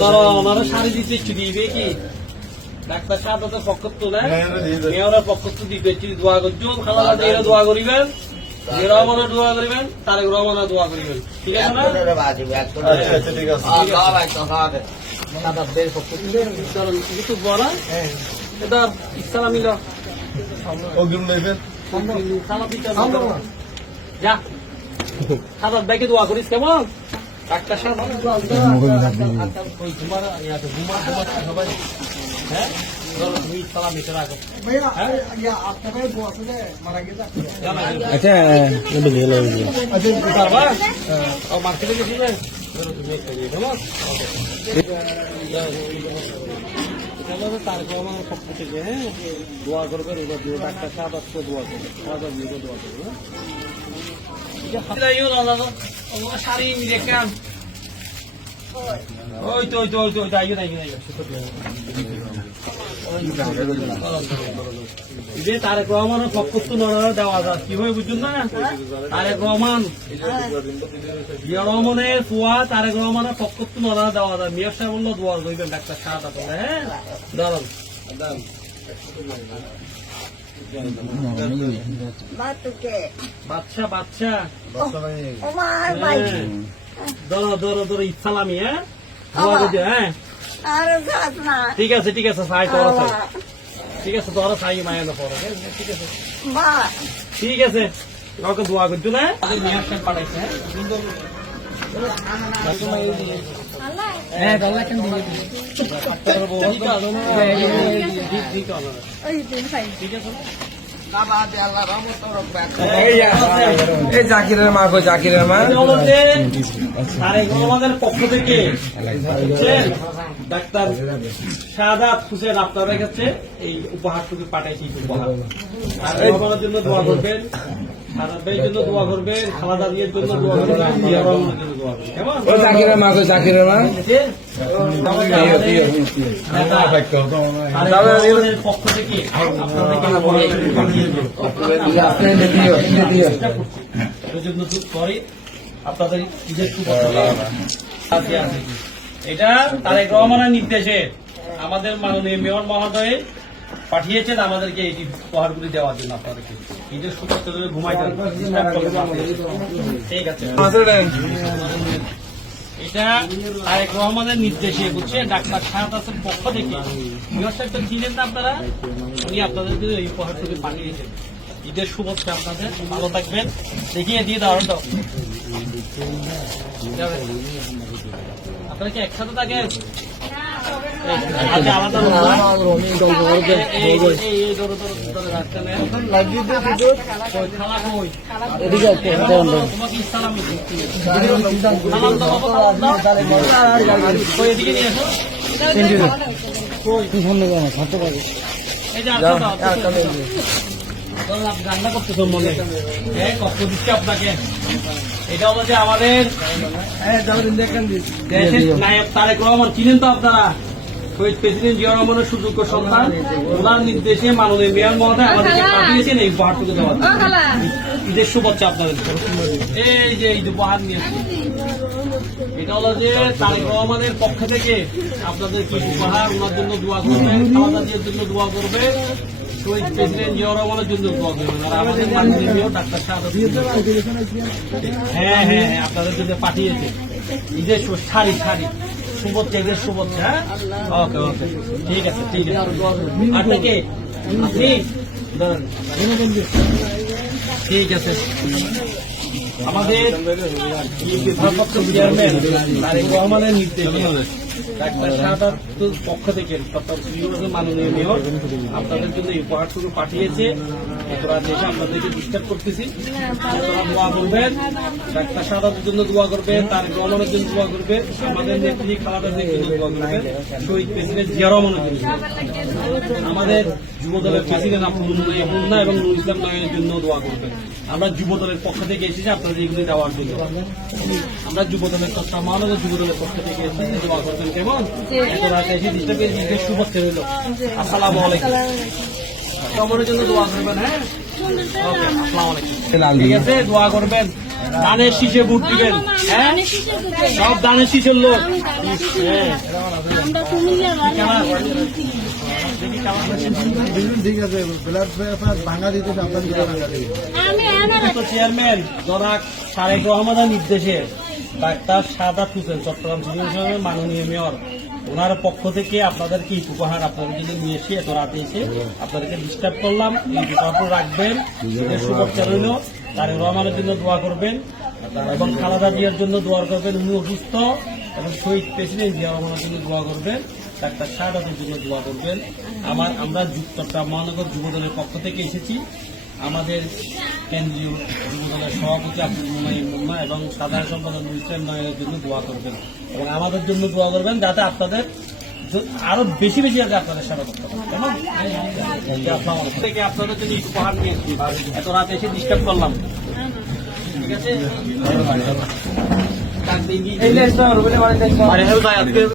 ধরো ওনারা শাড়ি দিতে একটু দিবে কি ডাক্তার সাহেব তো পক্ষ তোলে মেয়রের পক্ষ তো দিবে একটু দোয়া করছো খালা এরা দোয়া করিবেন রহমানা দোয়া করিবেন তারেক রহমানা দোয়া করিবেন ঠিক আছে না আচ্ছা ঠিক আছে কিছু বলা এটা ইসলামী অগ্রিম নেবেন যা সাদা ব্যাগে দোয়া করিস কেমন ডাক্তার সাহেব হ্যাঁ তুমি সালাম দিতে রাখো আচ্ছা মার্কেটে গেছিলেন তারপর আমার পক্ষ থেকে হ্যাঁ দোয়া করবে ডাক্তার সাহেব আজকে দোয়া করবে দোয়া করবে শাড়ি দেখাম ওই তো যে তারেক রহমানের পক্ষ তো নড়ানো দেওয়া যায় কিভাবে বুঝুন না তারেক রহমান জিয়া রহমানের ফুয়া তারেক রহমানের পক্ষ তো নড়ানো দেওয়া যায় মেয়র সাহেব বললো দোয়া করবেন ডাক্তার সাহেব হ্যাঁ দাঁড়ান বাচ্চা ধরো ইসলামী হ্যাঁ ঠিক আছে সাই তোরা সাই ঠিক আছে তোরা সাই মায়ের পড়ো ঠিক আছে কাউকে দোয়া করছো না পাঠাইছে ঠিক আছে জাকিরের মা কই জাকিরের মা আমাদের পক্ষ থেকে ডাক্তার শাহাদাত হোসেন আপনাদের কাছে এই উপহারটুকু পাঠাইছি উপহার আমার জন্য দোয়া করবেন শাহাদাত ভাইয়ের জন্য দোয়া করবেন খালাদা দিয়ের জন্য দোয়া করবেন জাকিরের মা কই জাকিরের মা পক্ষ থেকে আপনাদের এটা তারেক রহমানের নির্দেশে আমাদের মাননীয় মেয়র মহোদয় পাঠিয়েছেন আমাদেরকে এই উপহারগুলি দেওয়ার জন্য আপনাদেরকে নিজের সুরক্ষা ঘুমাইতে ঠিক আছে এটা তারেক রহমানের নির্দেশে বুঝছে ডাক্তার শাহাদাতের পক্ষ থেকে মেয়র সাহেব তো ছিলেন না আপনারা উনি আপনাদেরকে এই উপহারটুকু পাঠিয়েছেন ঈদের শুভেচ্ছা আপনাদের ভালো থাকবেন দেখিয়ে দিয়ে দাও আপনারা কি একসাথে থাকেন আলাদা রান্না করতেছ মনে কষ্ট দিচ্ছে আপনাকে এটা হলো যে আমাদের দেশের নায়ক তারেক রহমান ছিলেন তো আপনারা শহীদ প্রেসিডেন্ট জিয়া রহমানের সুযোগ্য সন্তান ওনার নির্দেশে মাননীয় মেয়র মহোদয় আমাদেরকে পাঠিয়েছেন এই উপহারটুকু দেওয়ার ঈদের শুভেচ্ছা আপনাদের এই যে এই উপহার নিয়েছে এটা হলো যে তারেক রহমানের পক্ষ থেকে আপনাদের কি উপহার ওনার জন্য দোয়া করবেন খালাদা জিয়ার জন্য দোয়া করবে শহীদ প্রেসিডেন্ট জিয়া রহমানের জন্য দোয়া করবেন আর আমাদের মাননীয় মেয়র ডাক্তার শাহাদাত হ্যাঁ আপনাদের জন্য পাঠিয়েছে ঈদের শাড়ি শুভেচ্ছা ঈদের শুভেচ্ছা হ্যাঁ ওকে ঠিক আছে আপনাকে ঠিক আছে আমাদের ভারপ্রাপ্ত চেয়ারম্যান তারেক রহমানের নির্দেশে ডাক্তার শাহাদাতের পক্ষ থেকে মাননীয় মেয়র আপনাদের জন্য এই উপহারটুকু পাঠিয়েছে তোরা দেশে আপনাদেরকে ডিস্টার্ব করতেছি তোরা দোয়া করবেন ডাক্তার শাহাদাতের জন্য দোয়া করবেন তারেক রহমানের জন্য দোয়া করবেন আমাদের নেত্রী খালাদা জিয়ার জন্য দোয়া করবেন শহীদ প্রেসিডেন্ট জিয়া রহমানের জন্য আমাদের যুবদলের প্রেসিডেন্ট মুন্না এবং নুর ইসলাম নয়নের জন্য দোয়া করবেন আমরা যুবদলের পক্ষ থেকে এসেছি আপনাদের এগুলি দেওয়ার জন্য আমরা যুবদলের মহানগর যুবদলের পক্ষ থেকে এসেছি দোয়া করবেন কেমন এসে ডিস্টার্ব ঈদের শুভেচ্ছা রইল আসসালামু আলাইকুম সবার জন্য দোয়া করবেন হ্যাঁ আসসালামু আলাইকুম ঠিক আছে দোয়া করবেন দানের শীষে ভোট দিবেন, হ্যাঁ সব দানের শীষের লোক। হ্যাঁ আমরা কুমিল্লার ঠিক আছে ব্লাড প্রেসার ভাঙা দিতে আমি এনার তো চেয়ারম্যান জনাব তারেক রহমানের নির্দেশে ডাক্তার সাদাত হোসেন চট্টগ্রাম সিটি কর্পোরেশনের মাননীয় মেয়র ওনার পক্ষ থেকে আপনাদেরকে এই উপহার আপনাদের জন্য নিয়ে এসে এত রাতে এসে আপনাদেরকে ডিস্টার্ব করলাম। এই উপহারটা রাখবেন, এদের শুভেচ্ছা রইল। তারেক রহমানের জন্য দোয়া করবেন এবং খালেদা জিয়ার জন্য দোয়া করবেন, উনি অসুস্থ, এবং শহীদ প্রেসিডেন্ট জিয়া রহমানের জন্য দোয়া করবেন, ডাক্তার সাদাতের জন্য দোয়া করবেন। আমরা চট্টগ্রাম মহানগর যুবদলের পক্ষ থেকে এসেছি। আমাদের কেন্দ্রীয় যুবদলের সভাপতি আব্দুল মোনাইম মুন্না এবং সাধারণ সম্পাদক মিস্টার নয়নের জন্য দোয়া করবেন এবং আমাদের জন্য দোয়া করবেন, যাতে আপনাদের আরো বেশি বেশি যাতে আপনাদের সেবা করতে পারেন। কেমন থেকে আপনাদের জন্য উপহার নিয়ে এত রাতে এসে ডিস্টার্ব করলাম, ঠিক আছে?